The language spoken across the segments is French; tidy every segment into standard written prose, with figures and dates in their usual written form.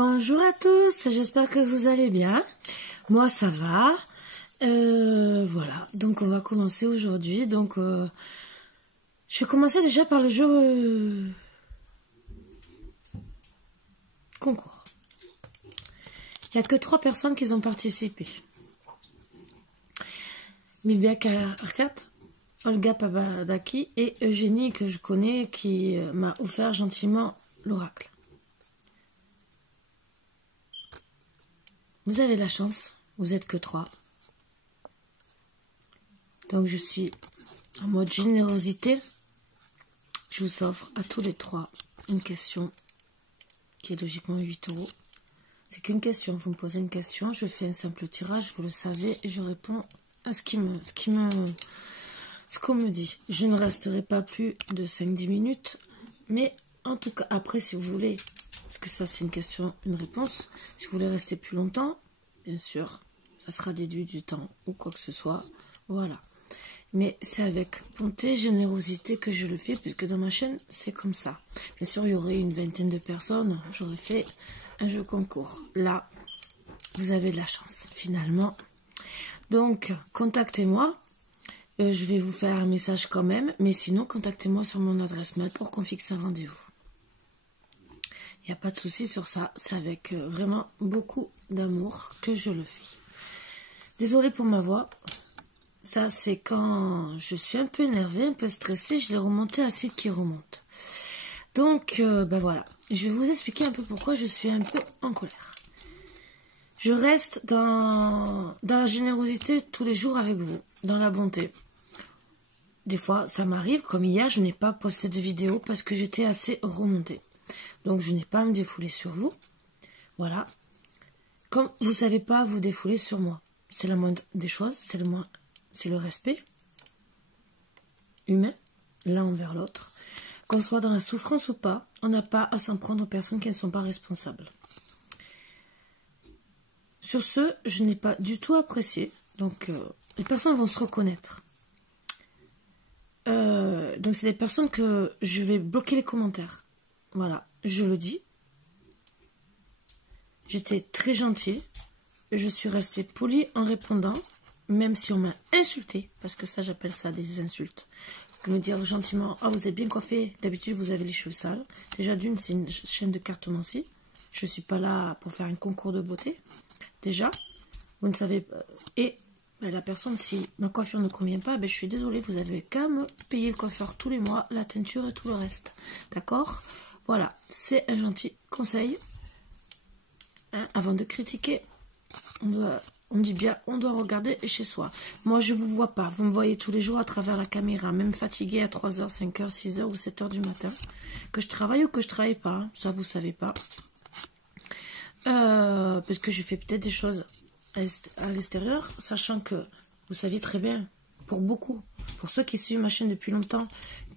Bonjour à tous, j'espère que vous allez bien. Moi ça va. Voilà, donc on va commencer aujourd'hui. Donc je vais commencer déjà par le jeu concours. Il n'y a que 3 personnes qui ont participé. Milbiak Arkat, Olga Pabadaki et Eugénie que je connais qui m'a offert gentiment l'oracle. Vous avez la chance, vous êtes que 3. Donc je suis en mode générosité. Je vous offre à tous les 3 une question qui est logiquement 8 €. C'est qu'une question, vous me posez une question, je fais un simple tirage, vous le savez, et je réponds à ce qu'on me dit. Je ne resterai pas plus de 5-10 minutes, mais en tout cas, après si vous voulez, parce que ça c'est une question, une réponse, si vous voulez rester plus longtemps, bien sûr, ça sera déduit du temps ou quoi que ce soit, voilà. Mais c'est avec bonté, générosité que je le fais, puisque dans ma chaîne, c'est comme ça. Bien sûr, il y aurait une vingtaine de personnes, j'aurais fait un jeu concours. Là, vous avez de la chance, finalement. Donc, contactez-moi. Je vais vous faire un message quand même, mais sinon, contactez-moi sur mon adresse mail pour qu'on fixe un rendez-vous. Il n'y a pas de souci sur ça, c'est avec vraiment beaucoup d'amour que je le fais. Désolée pour ma voix. Ça, c'est quand je suis un peu énervée, un peu stressée, je l'ai remonté à l'acide qui remonte. Donc, ben voilà. Je vais vous expliquer un peu pourquoi je suis un peu en colère. Je reste dans la générosité tous les jours avec vous, dans la bonté. Des fois, ça m'arrive, comme hier, je n'ai pas posté de vidéo parce que j'étais assez remontée. Donc, je n'ai pas à me défouler sur vous. Voilà. Comme vous ne savez pas vous défouler sur moi. C'est la moindre des choses, c'est le respect humain, l'un envers l'autre. Qu'on soit dans la souffrance ou pas, on n'a pas à s'en prendre aux personnes qui ne sont pas responsables. Sur ce, je n'ai pas du tout apprécié. Donc, les personnes vont se reconnaître. Donc, c'est des personnes que je vais bloquer les commentaires. Voilà, je le dis. J'étais très gentille. Je suis restée polie en répondant. Même si on m'a insulté, parce que ça j'appelle ça des insultes. Parce que me dire gentiment, ah vous êtes bien coiffé, d'habitude vous avez les cheveux sales. Déjà d'une, c'est une chaîne de cartomancie. Je ne suis pas là pour faire un concours de beauté. Déjà, vous ne savez pas. Et ben, la personne, si ma coiffure ne convient pas, ben, je suis désolée, vous avez qu'à me payer le coiffeur tous les mois, la teinture et tout le reste. D'accord? Voilà, c'est un gentil conseil. Hein, avant de critiquer, on dit bien, on doit regarder chez soi. Moi, je ne vous vois pas. Vous me voyez tous les jours à travers la caméra, même fatiguée à 3 h, 5 h, 6 h ou 7 h du matin. Que je travaille ou que je ne travaille pas, hein, ça vous ne savez pas. Parce que je fais peut-être des choses à l'extérieur, sachant que vous saviez très bien, pour beaucoup, pour ceux qui suivent ma chaîne depuis longtemps,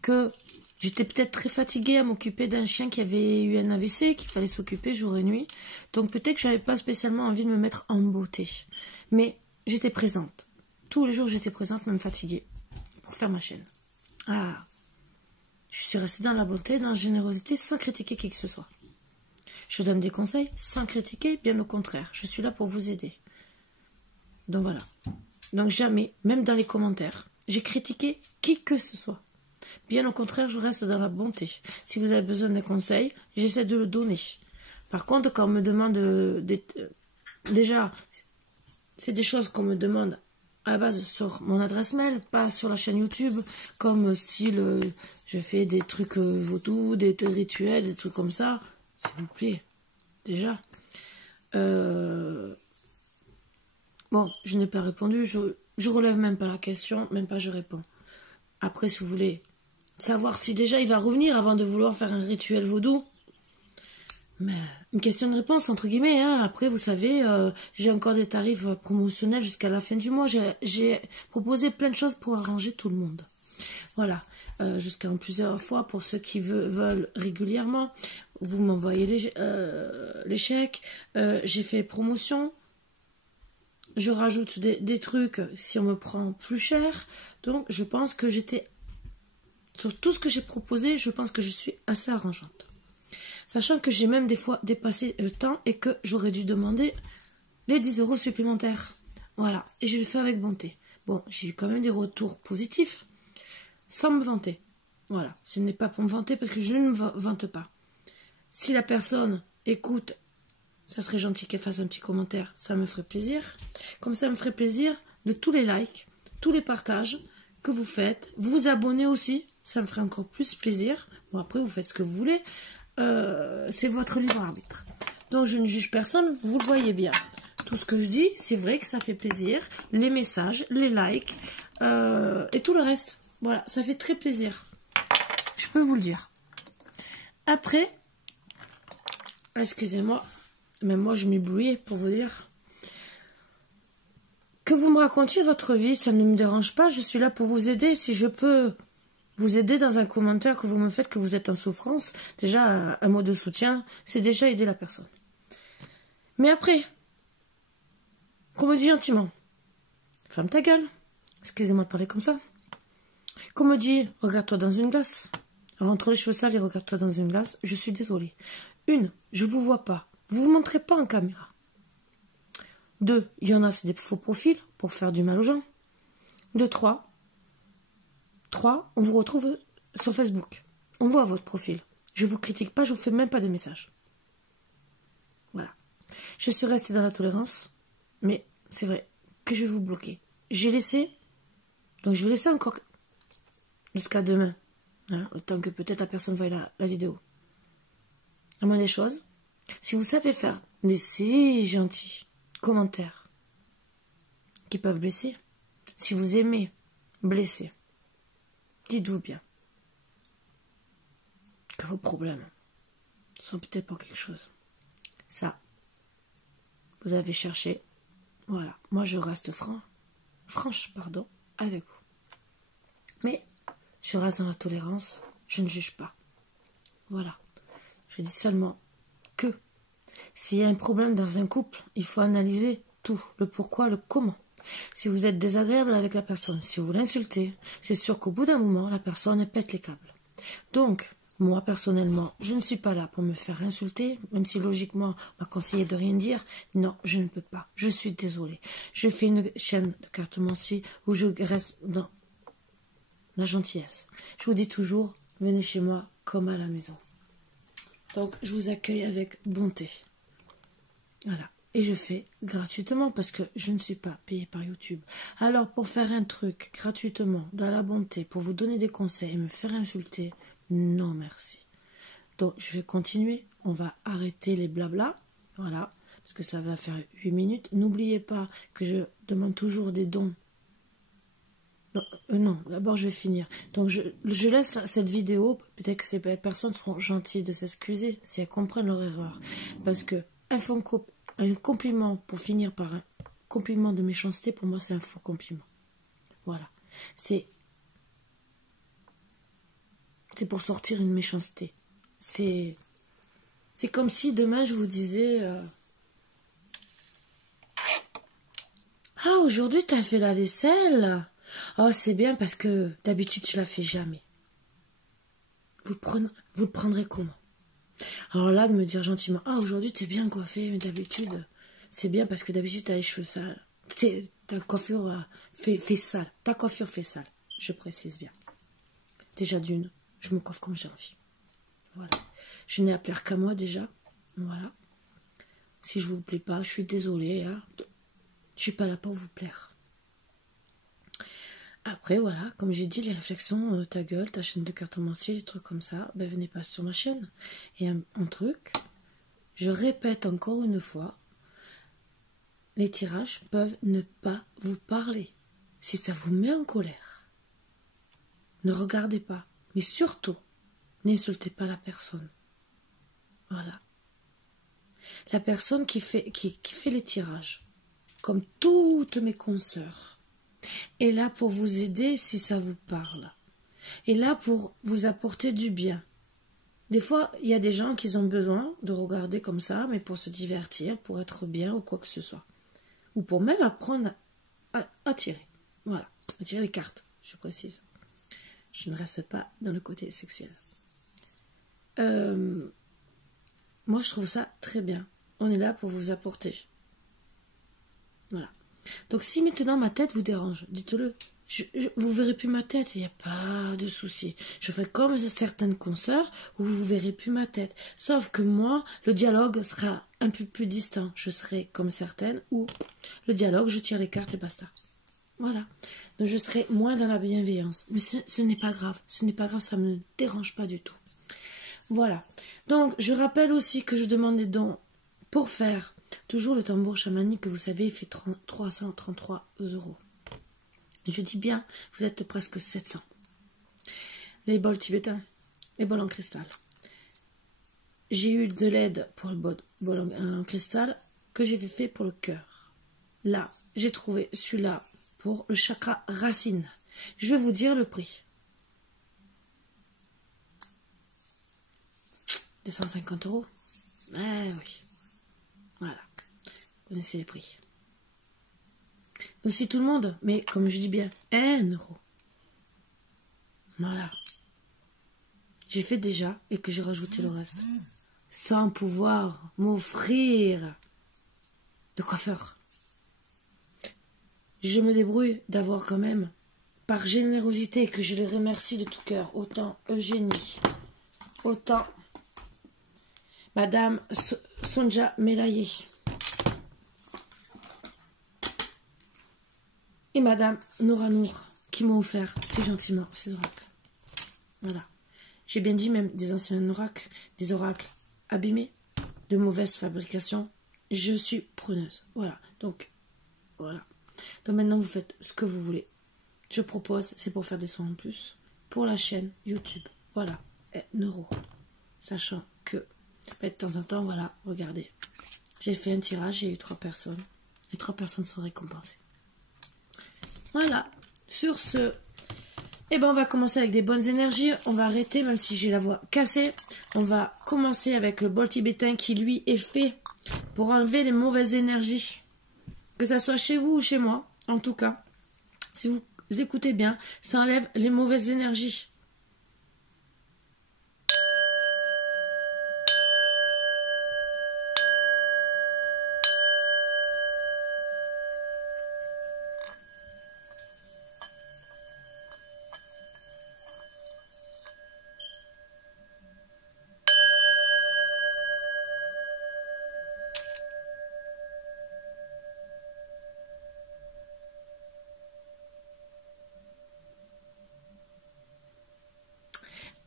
que j'étais peut-être très fatiguée à m'occuper d'un chien qui avait eu un AVC, qu'il fallait s'occuper jour et nuit. Donc peut-être que je n'avais pas spécialement envie de me mettre en beauté. Mais j'étais présente. Tous les jours j'étais présente, même fatiguée, pour faire ma chaîne. Ah, je suis restée dans la beauté, dans la générosité, sans critiquer qui que ce soit. Je donne des conseils sans critiquer, bien au contraire. Je suis là pour vous aider. Donc voilà. Donc jamais, même dans les commentaires, j'ai critiqué qui que ce soit. Bien au contraire, je reste dans la bonté. Si vous avez besoin d'un conseil, j'essaie de le donner. Par contre, quand on me demande... déjà, c'est des choses qu'on me demande à la base sur mon adresse mail, pas sur la chaîne YouTube, comme style, je fais des trucs vaudou, des rituels, des trucs comme ça. S'il vous plaît, déjà. Bon, je n'ai pas répondu, je relève même pas la question, même pas je réponds. Après, si vous voulez... savoir si déjà il va revenir avant de vouloir faire un rituel vaudou. Mais une question de réponse, entre guillemets. Hein. Après, vous savez, j'ai encore des tarifs promotionnels jusqu'à la fin du mois. J'ai proposé plein de choses pour arranger tout le monde. Voilà. Jusqu'à plusieurs fois pour ceux qui veulent régulièrement. Vous m'envoyez les chèques. J'ai fait promotion. Je rajoute des trucs si on me prend plus cher. Donc, je pense que j'étais... sur tout ce que j'ai proposé, je pense que je suis assez arrangeante. Sachant que j'ai même des fois dépassé le temps et que j'aurais dû demander les 10 € supplémentaires. Voilà, et je le fais avec bonté. Bon, j'ai eu quand même des retours positifs, sans me vanter. Voilà, ce n'est pas pour me vanter parce que je ne me vante pas. Si la personne écoute, ça serait gentil qu'elle fasse un petit commentaire, ça me ferait plaisir. Comme ça me ferait plaisir de tous les likes, tous les partages que vous faites. Vous vous abonnez aussi, ça me ferait encore plus plaisir. Bon, après, vous faites ce que vous voulez. C'est votre libre arbitre. Donc, je ne juge personne, vous le voyez bien. Tout ce que je dis, c'est vrai que ça fait plaisir. Les messages, les likes et tout le reste. Voilà, ça fait très plaisir. Je peux vous le dire. Après, excusez-moi, mais moi je m'éblouis pour vous dire que vous me racontiez votre vie, ça ne me dérange pas. Je suis là pour vous aider. Si je peux vous aider dans un commentaire que vous me faites que vous êtes en souffrance, déjà un mot de soutien, c'est déjà aider la personne. Mais après, qu'on me dit gentiment, ferme ta gueule, excusez-moi de parler comme ça. Qu'on me dit, regarde-toi dans une glace, rentre les cheveux sales et regarde-toi dans une glace, je suis désolée. 1, je vous vois pas, vous vous montrez pas en caméra. 2, il y en a, c'est des faux profils pour faire du mal aux gens. 2, 3, on vous retrouve sur Facebook. On voit votre profil. Je vous critique pas, je vous fais même pas de message. Voilà. Je suis restée dans la tolérance, mais c'est vrai que je vais vous bloquer. J'ai laissé, donc je vais laisser encore jusqu'à demain, hein, autant que peut-être la personne voie la vidéo. La moindre des choses, si vous savez faire des si gentils commentaires qui peuvent blesser, si vous aimez blesser, dites-vous bien que vos problèmes sont peut-être pour quelque chose. Ça, vous avez cherché. Voilà, moi je reste franche, avec vous. Mais je reste dans la tolérance, je ne juge pas. Voilà, je dis seulement que s'il y a un problème dans un couple, il faut analyser tout, le pourquoi, le comment. Si vous êtes désagréable avec la personne, si vous l'insultez, c'est sûr qu'au bout d'un moment, la personne pète les câbles. Donc, moi, personnellement, je ne suis pas là pour me faire insulter, même si logiquement, on m'a conseillé de rien dire. Non, je ne peux pas. Je suis désolée. Je fais une chaîne de cartomancie où je reste dans la gentillesse. Je vous dis toujours, venez chez moi comme à la maison. Donc, je vous accueille avec bonté. Voilà. Et je fais gratuitement parce que je ne suis pas payée par YouTube. Alors, pour faire un truc gratuitement, dans la bonté, pour vous donner des conseils et me faire insulter, non merci. Donc, je vais continuer. On va arrêter les blabla. Voilà. Parce que ça va faire 8 minutes. N'oubliez pas que je demande toujours des dons. Non, d'abord je vais finir. Donc je laisse cette vidéo, peut-être que ces personnes seront gentilles de s'excuser si elles comprennent leur erreur. Parce que un compliment pour finir par un compliment de méchanceté, pour moi c'est un faux compliment. Voilà. C'est pour sortir une méchanceté. C'est comme si demain je vous disais ah, aujourd'hui tu as fait la vaisselle. Oh, c'est bien parce que d'habitude, je la fais jamais. Vous le prendrez comment? Alors là, de me dire gentiment, ah, aujourd'hui, t'es bien coiffé, mais d'habitude, c'est bien parce que d'habitude, t'as les cheveux sales. Ta coiffure fait sale. Ta coiffure fait sale. Je précise bien. Déjà d'une, je me coiffe comme j'ai envie. Voilà. Je n'ai à plaire qu'à moi déjà. Voilà. Si je vous plais pas, je suis désolée. Hein. Je suis pas là pour vous plaire. Après, voilà, comme j'ai dit, les réflexions, ta gueule, ta chaîne de cartomancie, des trucs comme ça, ben venez pas sur ma chaîne. Et un truc, je répète encore une fois, les tirages peuvent ne pas vous parler. Si ça vous met en colère, ne regardez pas. Mais surtout, n'insultez pas la personne. Voilà. La personne qui fait les tirages, comme toutes mes consoeurs, est là pour vous aider si ça vous parle. Est là pour vous apporter du bien. Des fois, il y a des gens qui ont besoin de regarder comme ça, mais pour se divertir, pour être bien ou quoi que ce soit. Ou pour même apprendre à tirer. Voilà, à tirer les cartes, je précise. Je ne reste pas dans le côté sexuel. moi, je trouve ça très bien. On est là pour vous apporter. Voilà. Donc, si maintenant ma tête vous dérange, dites-le. Vous verrez plus ma tête, il n'y a pas de souci. Je fais comme certaines consoeurs où vous verrez plus ma tête. Sauf que moi, le dialogue sera un peu plus distant. Je serai comme certaines où le dialogue, je tire les cartes et basta. Voilà. Donc je serai moins dans la bienveillance. Mais ce n'est pas grave. Ce n'est pas grave, ça me dérange pas du tout. Voilà. Donc, je rappelle aussi que je demande des dons pour faire toujours le tambour chamanique que vous savez, il fait 333 €. Je dis bien, vous êtes presque 700. Les bols tibétains, les bols en cristal. J'ai eu de l'aide pour le bol en cristal que j'ai fait pour le cœur. Là, j'ai trouvé celui-là pour le chakra racine. Je vais vous dire le prix. 250 €. Ah oui. Voilà. Vous connaissez les prix. Aussi tout le monde, mais comme je dis bien, 1 €. Voilà. J'ai fait déjà et que j'ai rajouté le reste. Sans pouvoir m'offrir de coiffeur. Je me débrouille d'avoir quand même, par générosité, que je les remercie de tout cœur, autant Eugénie, autant Madame Sonja Melaye et Madame Nora Nour qui m'ont offert si gentiment ces oracles. Voilà. J'ai bien dit même des anciens oracles, des oracles abîmés, de mauvaise fabrication. Je suis preneuse. Voilà. Donc, voilà. Donc maintenant, vous faites ce que vous voulez. Je propose, c'est pour faire des soins en plus, pour la chaîne YouTube. Voilà. 1 €. Sachant que, de temps en temps, voilà, regardez. J'ai fait un tirage, j'ai eu 3 personnes. Les 3 personnes sont récompensées. Voilà. Sur ce, eh ben, on va commencer avec des bonnes énergies. On va arrêter, même si j'ai la voix cassée. On va commencer avec le bol tibétain qui, lui, est fait pour enlever les mauvaises énergies. Que ça soit chez vous ou chez moi, en tout cas. Si vous écoutez bien, ça enlève les mauvaises énergies.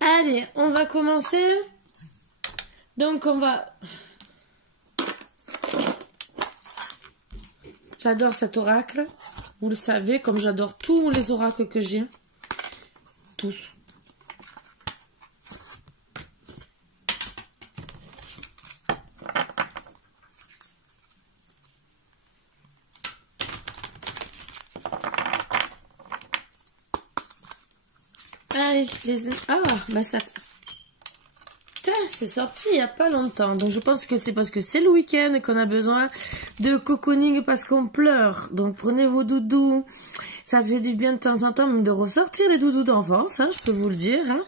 Allez, on va commencer. Donc, on va... J'adore cet oracle. Vous le savez, comme j'adore tous les oracles que j'ai. Tous. Allez, ah, bah ça... C'est sorti il n'y a pas longtemps. Donc je pense que c'est parce que c'est le week-end qu'on a besoin de cocooning parce qu'on pleure. Donc prenez vos doudous. Ça fait du bien de temps en temps même de ressortir les doudous d'enfance, hein, je peux vous le dire. Hein.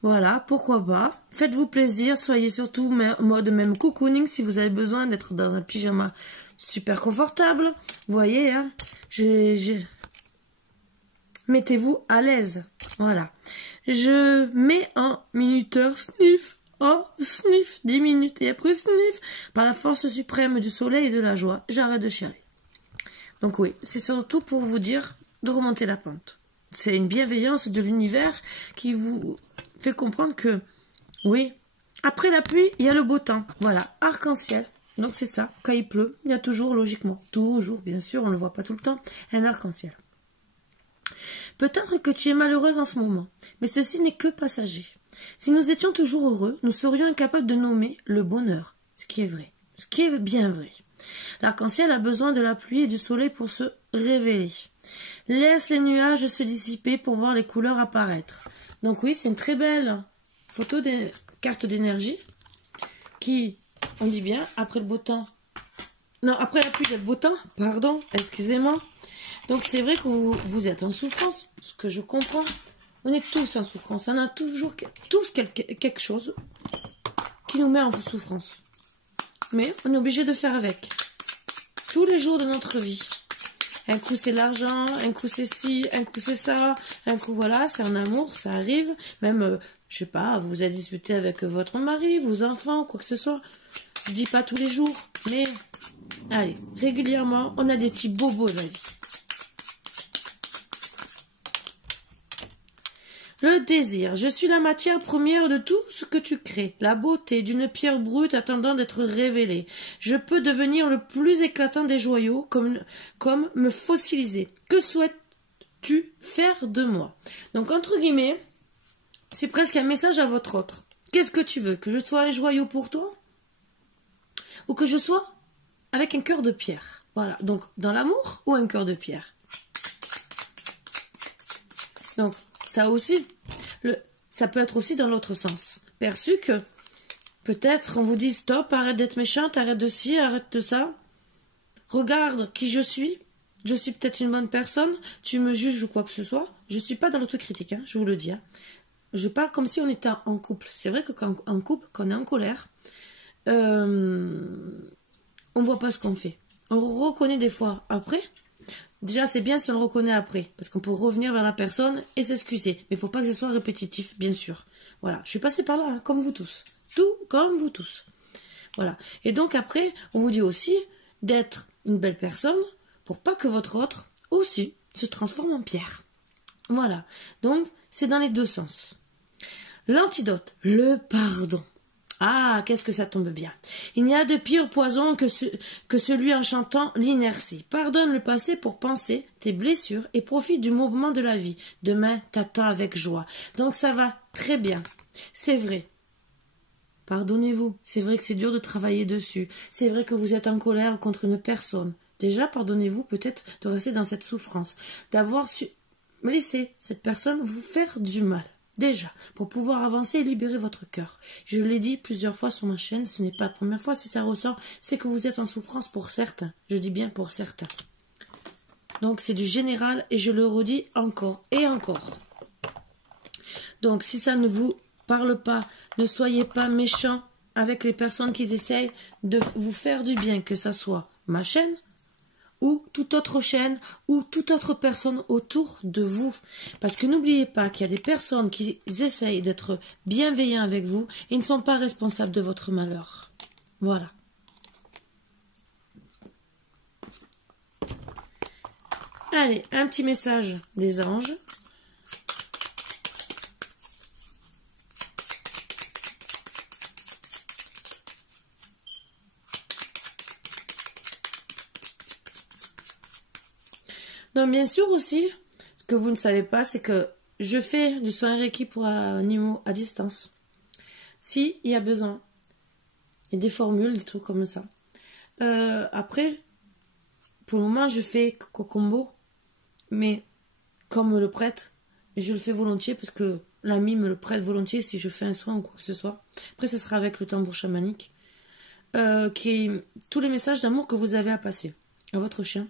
Voilà, pourquoi pas. Faites-vous plaisir. Soyez surtout en mode même cocooning si vous avez besoin d'être dans un pyjama super confortable. Vous voyez, hein, mettez-vous à l'aise. Voilà. Je mets en minuteur sniff. Oh, sniff, 10 minutes. Et après sniff, par la force suprême du soleil et de la joie, j'arrête de chialer. Donc oui, c'est surtout pour vous dire de remonter la pente. C'est une bienveillance de l'univers qui vous fait comprendre que, oui, après la pluie, il y a le beau temps. Voilà, arc-en-ciel. Donc c'est ça, quand il pleut, il y a toujours, logiquement, toujours, bien sûr, on ne le voit pas tout le temps, un arc-en-ciel. Peut-être que tu es malheureuse en ce moment, mais ceci n'est que passager. Si nous étions toujours heureux, nous serions incapables de nommer le bonheur, ce qui est vrai, ce qui est bien vrai. L'arc-en-ciel a besoin de la pluie et du soleil pour se révéler. Laisse les nuages se dissiper pour voir les couleurs apparaître. Donc oui, c'est une très belle photo des cartes d'énergie qui, on dit bien, après le beau temps. Non, après la pluie, il y a le beau temps, pardon, excusez-moi. Donc c'est vrai que vous êtes en souffrance, ce que je comprends. On est tous en souffrance, on a toujours tous quelque chose qui nous met en souffrance. mais on est obligé de faire avec. Tous les jours de notre vie. Un coup c'est l'argent, un coup c'est ci, un coup c'est ça, un coup voilà, c'est un amour, ça arrive. Même, je sais pas, vous avez discuté avec votre mari, vos enfants, quoi que ce soit. Je dis pas tous les jours, mais allez, régulièrement, on a des petits bobos dans la vie. Le désir. Je suis la matière première de tout ce que tu crées. La beauté d'une pierre brute attendant d'être révélée. Je peux devenir le plus éclatant des joyaux, comme me fossiliser. Que souhaites-tu faire de moi? Donc, entre guillemets, c'est presque un message à votre autre. Qu'est-ce que tu veux? Que je sois un joyau pour toi? Ou que je sois avec un cœur de pierre? Voilà. Donc, dans l'amour ou un cœur de pierre? Donc, ça aussi, ça peut être aussi dans l'autre sens. Perçu que peut-être on vous dit stop, arrête d'être méchante, arrête de ci, arrête de ça. Regarde qui je suis peut-être une bonne personne, tu me juges ou quoi que ce soit. Je suis pas dans l'autocritique, hein, je vous le dis. Hein. Je parle comme si on était en couple. C'est vrai que quand en couple, quand on est en colère, on voit pas ce qu'on fait. On reconnaît des fois après. Déjà, c'est bien si on le reconnaît après, parce qu'on peut revenir vers la personne et s'excuser. Mais il ne faut pas que ce soit répétitif, bien sûr. Voilà, je suis passée par là, hein, comme vous tous. Tout comme vous tous. Voilà. Et donc après, on vous dit aussi d'être une belle personne pour pas que votre autre aussi se transforme en pierre. Voilà. Donc, c'est dans les deux sens. L'antidote, le pardon. Ah, qu'est-ce que ça tombe bien. Il n'y a de pire poison que celui en chantant l'inertie. Pardonne le passé pour penser tes blessures et profite du mouvement de la vie. Demain, t'attends avec joie. Donc ça va très bien. C'est vrai. Pardonnez-vous. C'est vrai que c'est dur de travailler dessus. C'est vrai que vous êtes en colère contre une personne. Déjà, pardonnez-vous peut-être de rester dans cette souffrance. D'avoir su laisser cette personne vous faire du mal. Déjà, pour pouvoir avancer et libérer votre cœur. Je l'ai dit plusieurs fois sur ma chaîne, ce n'est pas la première fois, si ça ressort, c'est que vous êtes en souffrance pour certains. Je dis bien pour certains. Donc c'est du général et je le redis encore et encore. Donc si ça ne vous parle pas, ne soyez pas méchants avec les personnes qui essayent de vous faire du bien, que ça soit ma chaîne, ou toute autre chaîne, ou toute autre personne autour de vous. Parce que n'oubliez pas qu'il y a des personnes qui essayent d'être bienveillants avec vous et ne sont pas responsables de votre malheur. Voilà. Allez, un petit message des anges. Donc, bien sûr aussi, ce que vous ne savez pas, c'est que je fais du soin Reiki pour animaux à distance. S'il y a besoin. Il y a des formules, des trucs comme ça. Après, pour le moment, je fais Cocombo, mais comme me le prête, je le fais volontiers parce que l'ami me le prête volontiers si je fais un soin ou quoi que ce soit. Après, ça sera avec le tambour chamanique. Qui est tous les messages d'amour que vous avez à passer à votre chien.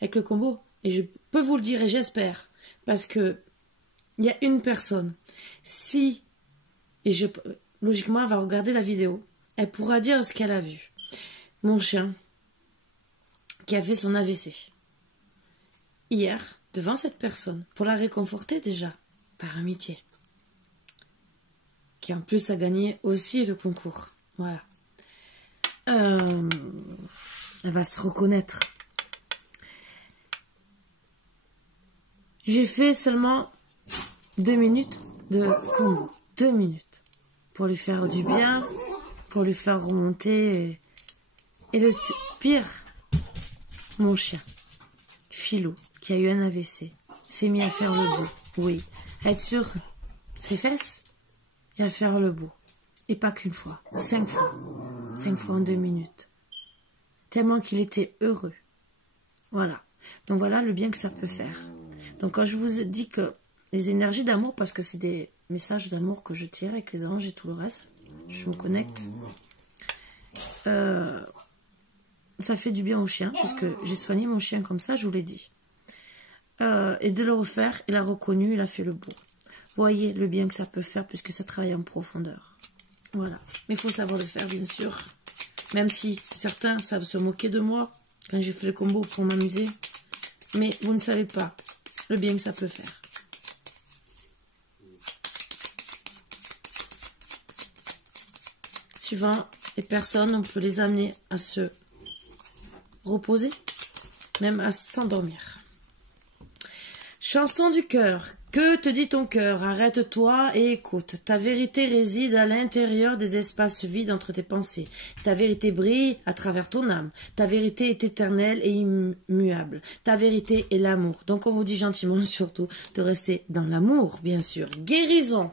Avec le combo. Et je peux vous le dire et j'espère, parce que il y a une personne, logiquement, elle va regarder la vidéo, elle pourra dire ce qu'elle a vu. Mon chien, qui a fait son AVC, hier, devant cette personne, pour la réconforter déjà, par amitié, qui en plus a gagné aussi le concours. Voilà. Elle va se reconnaître. J'ai fait seulement 2 minutes de combo. 2 minutes. Pour lui faire du bien, pour lui faire remonter. Et le pire, mon chien, Philou, qui a eu un AVC, s'est mis à faire le beau. Oui, à être sur ses fesses et à faire le beau. Et pas qu'une fois, 5 fois. 5 fois en 2 minutes. Tellement qu'il était heureux. Voilà. Donc voilà le bien que ça peut faire. Donc quand je vous dis que les énergies d'amour, parce que c'est des messages d'amour que je tire avec les anges et tout le reste, je me connecte, ça fait du bien au chien, puisque j'ai soigné mon chien comme ça, je vous l'ai dit. Et de le refaire, il a reconnu, il a fait le beau. Voyez le bien que ça peut faire, puisque ça travaille en profondeur. Voilà. Mais il faut savoir le faire, bien sûr. Même si certains savent se moquer de moi quand j'ai fait le combo pour m'amuser. Mais vous ne savez pas le bien que ça peut faire. Suivant les personnes, on peut les amener à se reposer, même à s'endormir. Chanson du cœur. Que te dit ton cœur? Arrête-toi et écoute. Ta vérité réside à l'intérieur des espaces vides entre tes pensées. Ta vérité brille à travers ton âme. Ta vérité est éternelle et immuable. Ta vérité est l'amour. Donc on vous dit gentiment surtout de rester dans l'amour, bien sûr. Guérison.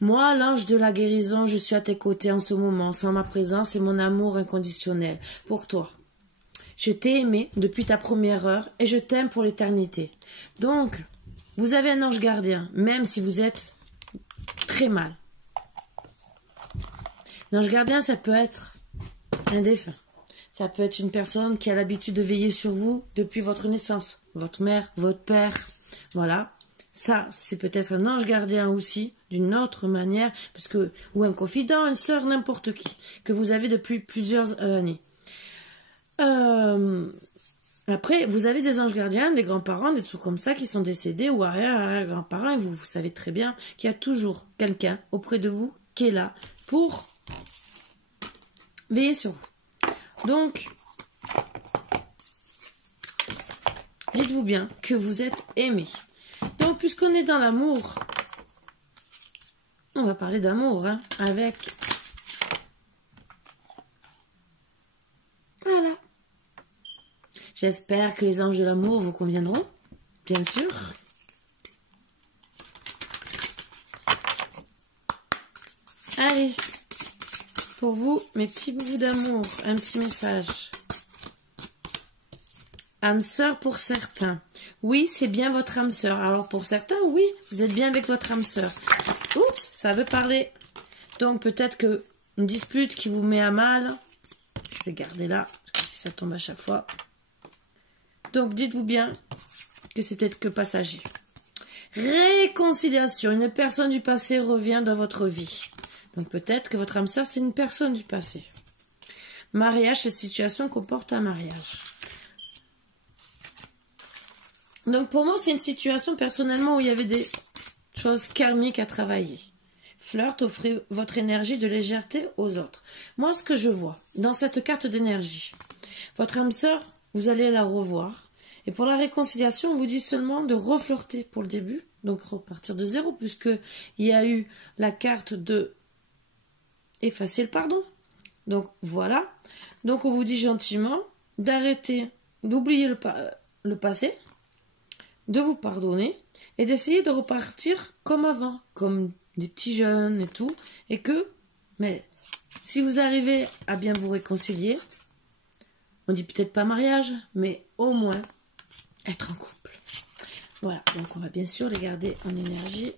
Moi, l'ange de la guérison, je suis à tes côtés en ce moment, sans ma présence et mon amour inconditionnel pour toi. Je t'ai aimé depuis ta première heure et je t'aime pour l'éternité. Donc, vous avez un ange gardien, même si vous êtes très mal. L'ange gardien, ça peut être un défunt. Ça peut être une personne qui a l'habitude de veiller sur vous depuis votre naissance. Votre mère, votre père, voilà. Ça, c'est peut-être un ange gardien aussi, d'une autre manière, parce que, ou un confident, une sœur, n'importe qui, que vous avez depuis plusieurs années. Après, vous avez des anges gardiens, des grands-parents, des trucs comme ça qui sont décédés, ou arrière-grands-parents, et vous savez très bien qu'il y a toujours quelqu'un auprès de vous qui est là pour veiller sur vous. Donc, dites-vous bien que vous êtes aimé. Donc, puisqu'on est dans l'amour, on va parler d'amour, hein, avec... Voilà. J'espère que les anges de l'amour vous conviendront, bien sûr. Allez, pour vous, mes petits bouts d'amour, un petit message. Âme sœur pour certains. Oui, c'est bien votre âme sœur. Alors pour certains, oui, vous êtes bien avec votre âme sœur. Oups, ça veut parler. Donc peut-être que une dispute qui vous met à mal. Je vais garder là, parce que si ça tombe à chaque fois. Donc dites-vous bien que c'est peut-être que passager. Réconciliation. Une personne du passé revient dans votre vie. Donc peut-être que votre âme sœur, c'est une personne du passé. Mariage, cette situation comporte un mariage. Donc pour moi, c'est une situation personnellement où il y avait des choses karmiques à travailler. Flirt, offrez votre énergie de légèreté aux autres. Moi, ce que je vois dans cette carte d'énergie, votre âme sœur, vous allez la revoir. Et pour la réconciliation, on vous dit seulement de reflirter pour le début. Donc repartir de zéro, puisqu'il y a eu la carte de effacer le pardon. Donc voilà. Donc on vous dit gentiment d'arrêter, d'oublier le passé, de vous pardonner et d'essayer de repartir comme avant, comme des petits jeunes et tout. Et que, mais si vous arrivez à bien vous réconcilier, on dit peut-être pas mariage, mais au moins être en couple. Voilà, donc on va bien sûr les garder en énergie.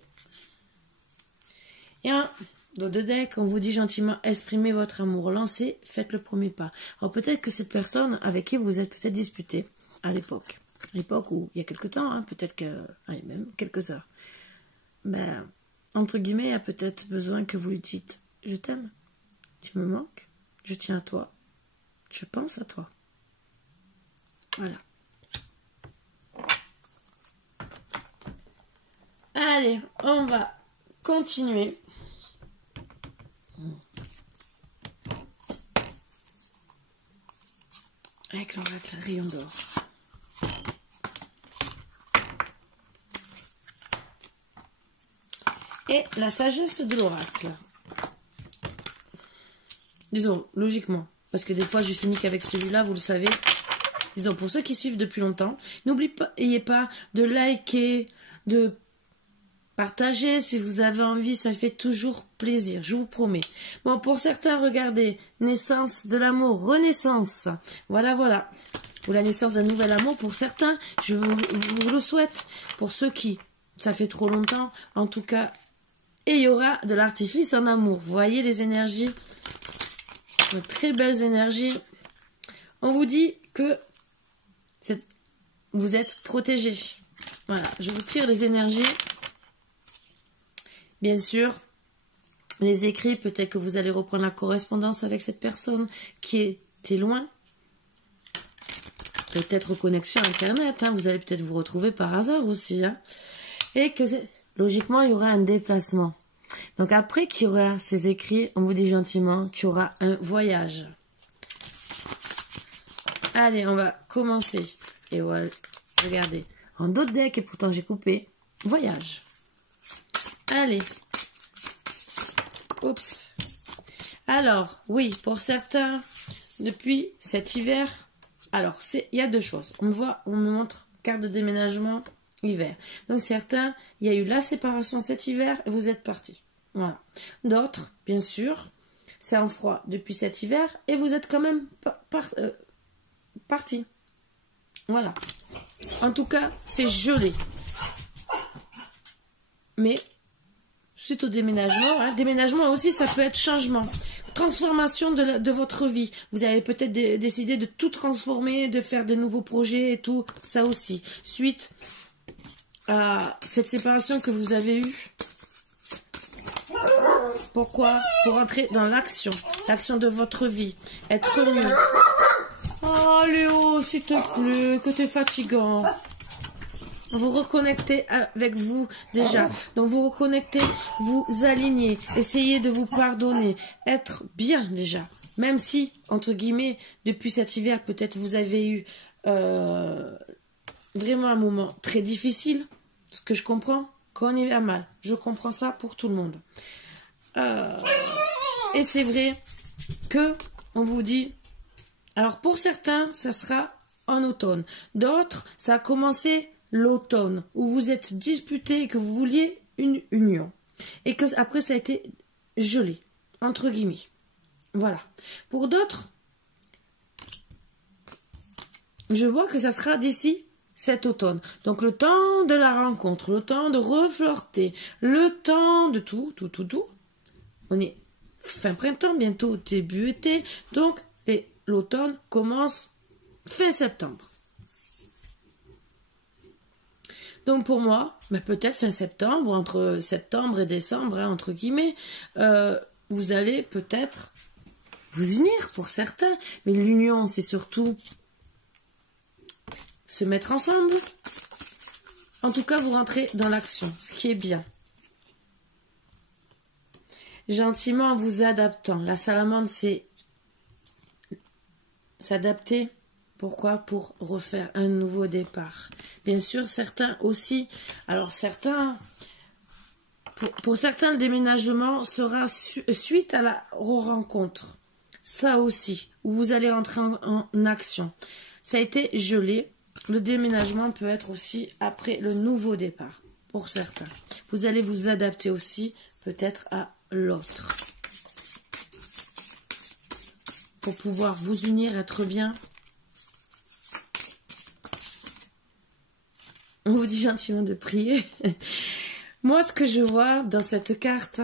Et un dos de deck, on vous dit gentiment, exprimez votre amour, lancez, faites le premier pas. Alors peut-être que cette personne avec qui vous êtes peut-être disputé à l'époque où il y a quelques temps, hein, peut-être que, allez, même quelques heures, ben, entre guillemets, il y a peut-être besoin que vous lui dites, je t'aime, tu me manques, je tiens à toi, je pense à toi. Voilà. Allez, on va continuer. Avec l'oracle Rayon d'or. Et la sagesse de l'oracle. Disons, logiquement. Parce que des fois, je finis qu'avec celui-là, vous le savez. Disons, pour ceux qui suivent depuis longtemps, n'oubliez pas de liker, de partager si vous avez envie, ça fait toujours plaisir, je vous promets. Bon, pour certains, regardez, naissance de l'amour, renaissance. Voilà, voilà. Ou la naissance d'un nouvel amour, pour certains, je vous le souhaite. Pour ceux qui, ça fait trop longtemps, en tout cas, et il y aura de l'artifice en amour. Vous voyez les énergies, de très belles énergies. On vous dit que vous êtes protégés. Voilà, je vous tire les énergies. Bien sûr, Les écrits, peut-être que vous allez reprendre la correspondance avec cette personne qui était loin. Peut-être connexion Internet, hein, vous allez peut-être vous retrouver par hasard aussi. Hein, et que logiquement, il y aura un déplacement. Donc après qu'il y aura ces écrits, on vous dit gentiment qu'il y aura un voyage. Allez, on va commencer. Et voilà, regardez. En d'autres decks, et pourtant j'ai coupé. Voyage. Allez. Oups. Alors, oui, pour certains, depuis cet hiver, alors, il y a deux choses. On me montre carte de déménagement hiver. Donc, certains, il y a eu la séparation cet hiver et vous êtes partis. Voilà. D'autres, bien sûr, c'est en froid depuis cet hiver et vous êtes quand même partis. Voilà. En tout cas, c'est gelé. Mais, suite au déménagement, hein, déménagement aussi, ça peut être changement. Transformation de votre vie. Vous avez peut-être décidé de tout transformer, de faire de nouveaux projets et tout. Ça aussi. Suite à cette séparation que vous avez eue. Pourquoi? Pour entrer dans l'action. L'action de votre vie. Être mieux. Oh Léo, s'il te plaît, que t'es fatigant. Vous reconnectez avec vous déjà. Donc vous reconnectez, vous alignez, essayez de vous pardonner, être bien déjà. Même si, entre guillemets, depuis cet hiver, peut-être vous avez eu vraiment un moment très difficile. Ce que je comprends, quand on y va mal. Je comprends ça pour tout le monde. Et c'est vrai que on vous dit... Alors pour certains, ça sera en automne. D'autres, ça a commencé... l'automne, où vous êtes disputés et que vous vouliez une union. Et que après ça a été gelé, entre guillemets. Voilà. Pour d'autres, je vois que ça sera d'ici cet automne. Donc le temps de la rencontre, le temps de reflirter, le temps de tout. On est fin printemps, bientôt début été. Donc l'automne commence fin septembre. Donc pour moi, peut-être fin septembre, entre septembre et décembre, hein, entre guillemets, vous allez peut-être vous unir pour certains. Mais l'union, c'est surtout se mettre ensemble. En tout cas, vous rentrez dans l'action, ce qui est bien. Gentiment en vous adaptant. La salamandre, c'est s'adapter. Pourquoi? Pour refaire un nouveau départ. Bien sûr, certains aussi. Alors, certains... Pour certains, le déménagement sera suite à la rencontre. Ça aussi, où vous allez rentrer en action. Ça a été gelé. Le déménagement peut être aussi après le nouveau départ. Pour certains. Vous allez vous adapter aussi, peut-être, à l'autre. Pour pouvoir vous unir, être bien. On vous dit gentiment de prier. Moi, ce que je vois dans cette carte,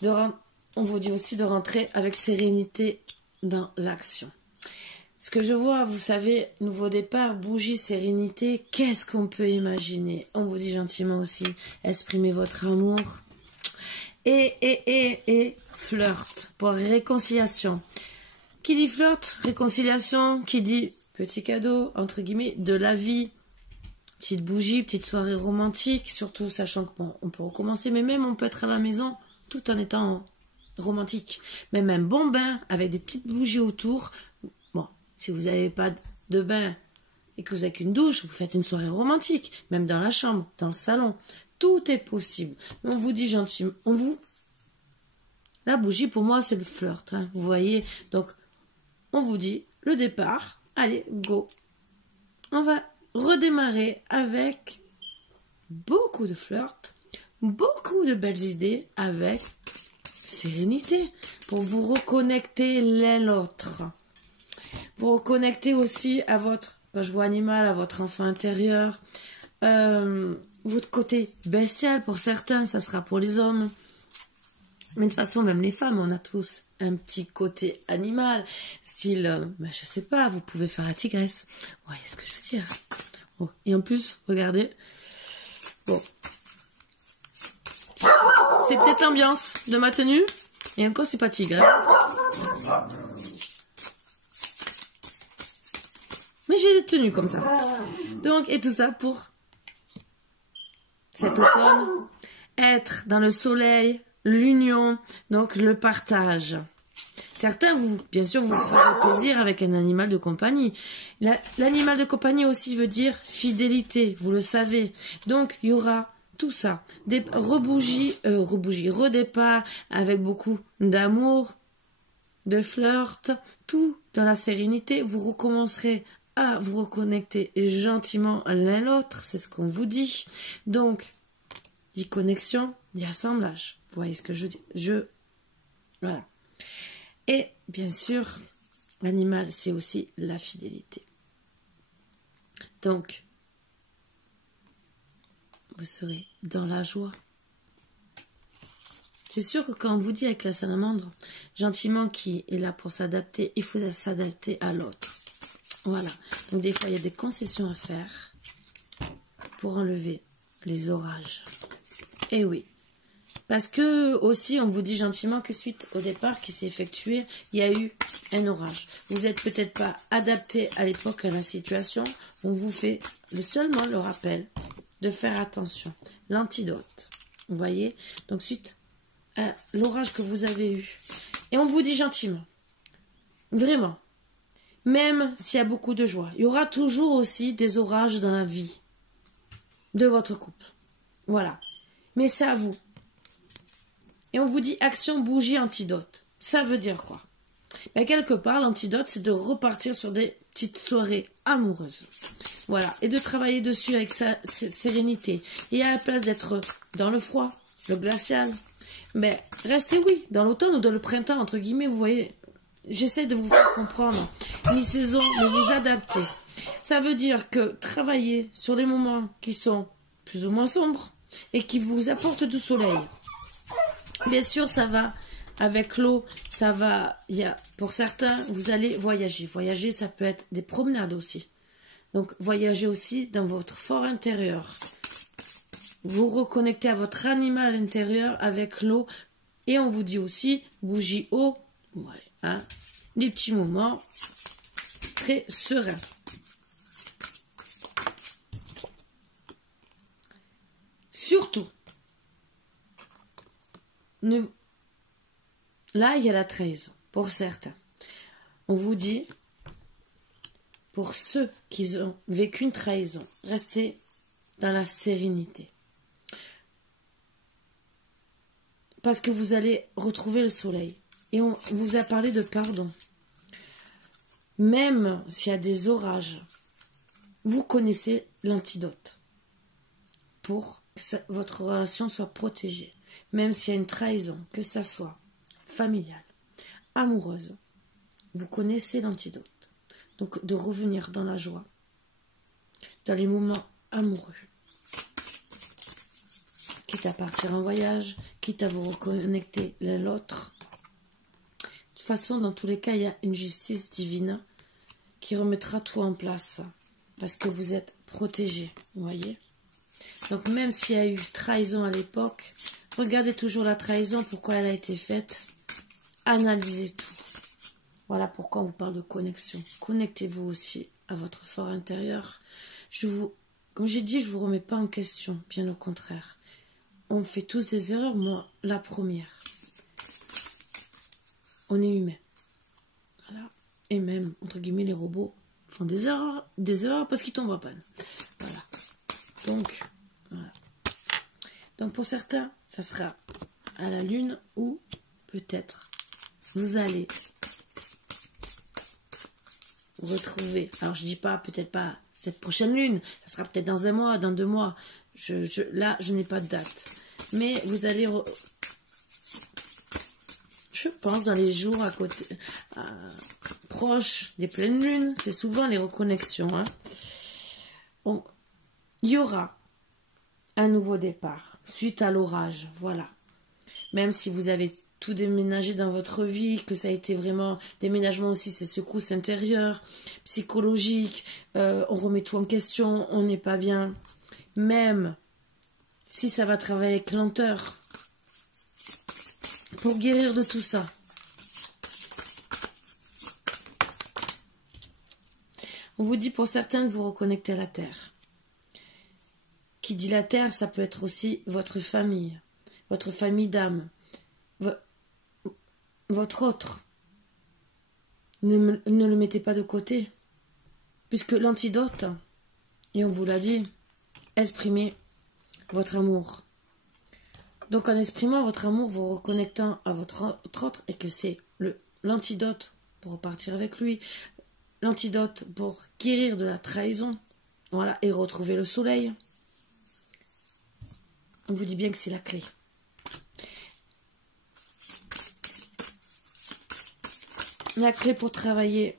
on vous dit aussi de rentrer avec sérénité dans l'action. Ce que je vois, vous savez, nouveau départ, bougie, sérénité, qu'est-ce qu'on peut imaginer? On vous dit gentiment aussi, exprimez votre amour. Et flirt, pour réconciliation. Qui dit flirt, réconciliation, qui dit... petit cadeau, entre guillemets, de la vie. Petite bougie, petite soirée romantique, surtout sachant qu'on peut recommencer, mais même on peut être à la maison tout en étant romantique. Même un bon bain avec des petites bougies autour. Bon, si vous n'avez pas de bain et que vous n'avez qu'une douche, vous faites une soirée romantique, même dans la chambre, dans le salon. Tout est possible. On vous dit gentiment, la bougie pour moi c'est le flirt, hein, vous voyez. Donc, on vous dit le départ. Allez, go. On va redémarrer avec beaucoup de flirt, beaucoup de belles idées, avec sérénité, pour vous reconnecter l'un l'autre. Vous reconnecter aussi à votre, quand je vois animal, à votre enfant intérieur, votre côté bestial pour certains, ça sera pour les hommes. Mais de toute façon, même les femmes, on a tous un petit côté animal, style, je sais pas, vous pouvez faire la tigresse. Vous voyez ce que je veux dire? Oh. Et en plus, regardez, bon, C'est peut-être l'ambiance de ma tenue. Et encore, c'est pas tigre. Hein. Mais j'ai des tenues comme ça. Donc, et tout ça pour cet automne. Être dans le soleil, l'union, donc le partage. Certains, bien sûr, vous ferez plaisir avec un animal de compagnie. L'animal de compagnie aussi veut dire fidélité, vous le savez. Donc, il y aura tout ça. Des redéparts avec beaucoup d'amour, de flirt, tout dans la sérénité. Vous recommencerez à vous reconnecter gentiment l'un l'autre, c'est ce qu'on vous dit. Donc, dit connexion, dit assemblage. Vous voyez ce que je dis? Voilà. Et bien sûr, l'animal, c'est aussi la fidélité. Donc, vous serez dans la joie. C'est sûr que quand on vous dit avec la salamandre, gentiment qui est là pour s'adapter, il faut s'adapter à l'autre. Voilà. Donc des fois, il y a des concessions à faire pour enlever les orages. Et oui. Parce que aussi, on vous dit gentiment que suite au départ qui s'est effectué, il y a eu un orage. Vous n'êtes peut-être pas adapté à l'époque à la situation. On vous fait seulement le rappel de faire attention. L'antidote. Vous voyez? Donc suite à l'orage que vous avez eu. Et on vous dit gentiment. Vraiment. Même s'il y a beaucoup de joie. Il y aura toujours aussi des orages dans la vie de votre couple. Voilà. Mais c'est à vous. Et on vous dit action, bougie, antidote. Ça veut dire quoi? Ben, quelque part, l'antidote, c'est de repartir sur des petites soirées amoureuses. Voilà. Et de travailler dessus avec sa sérénité. Et à la place d'être dans le froid, le glacial, mais restez, oui, dans l'automne ou dans le printemps, entre guillemets, vous voyez, j'essaie de vous faire comprendre. Mi-saison, mais vous adapter. Ça veut dire que travailler sur les moments qui sont plus ou moins sombres et qui vous apportent du soleil. Bien sûr, ça va avec l'eau, ça va, pour certains, vous allez voyager. Voyager, ça peut être des promenades aussi. Donc, voyager aussi dans votre fort intérieur. Vous reconnectez à votre animal intérieur avec l'eau. Et on vous dit aussi, bougie eau, ouais, hein, des petits moments très sereins. Surtout, là, il y a la trahison, pour certains. On vous dit, pour ceux qui ont vécu une trahison, restez dans la sérénité. Parce que vous allez retrouver le soleil. Et on vous a parlé de pardon. Même s'il y a des orages, vous connaissez l'antidote pour que votre relation soit protégée. Même s'il y a une trahison, que ça soit familiale, amoureuse, vous connaissez l'antidote. Donc de revenir dans la joie, dans les moments amoureux. Quitte à partir en voyage, quitte à vous reconnecter l'un l'autre. De toute façon, dans tous les cas, il y a une justice divine qui remettra tout en place. Parce que vous êtes protégés, vous voyez. Donc même s'il y a eu trahison à l'époque, regardez toujours la trahison, pourquoi elle a été faite. Analysez tout. Voilà pourquoi on vous parle de connexion. Connectez-vous aussi à votre fort intérieur. Comme j'ai dit, je ne vous remets pas en question, bien au contraire. On fait tous des erreurs, moi, la première. On est humain. Voilà. Et même, entre guillemets, les robots font des erreurs parce qu'ils tombent en panne. Voilà. Donc, voilà. Donc pour certains, ça sera à la lune ou peut-être vous allez retrouver. Alors je dis pas, peut-être pas cette prochaine lune, ça sera peut-être dans un mois, dans 2 mois. Là, je n'ai pas de date. Mais vous allez, je pense, dans les jours à côté, proches des pleines lunes, c'est souvent les reconnexions. Hein. Il y aura un nouveau départ suite à l'orage, voilà. Même si vous avez tout déménagé dans votre vie, que ça a été vraiment déménagement aussi, c'est secousses intérieures, psychologiques, on remet tout en question, on n'est pas bien. Même si ça va travailler avec lenteur, pour guérir de tout ça. On vous dit pour certains de vous reconnecter à la terre. Qui dit la terre, ça peut être aussi votre famille d'âme, votre autre. Ne le mettez pas de côté, puisque l'antidote, et on vous l'a dit, exprimez votre amour. Donc en exprimant votre amour, vous reconnectant à votre autre, et que c'est l'antidote pour repartir avec lui, l'antidote pour guérir de la trahison, voilà, et retrouver le soleil. On vous dit bien que c'est la clé. La clé pour travailler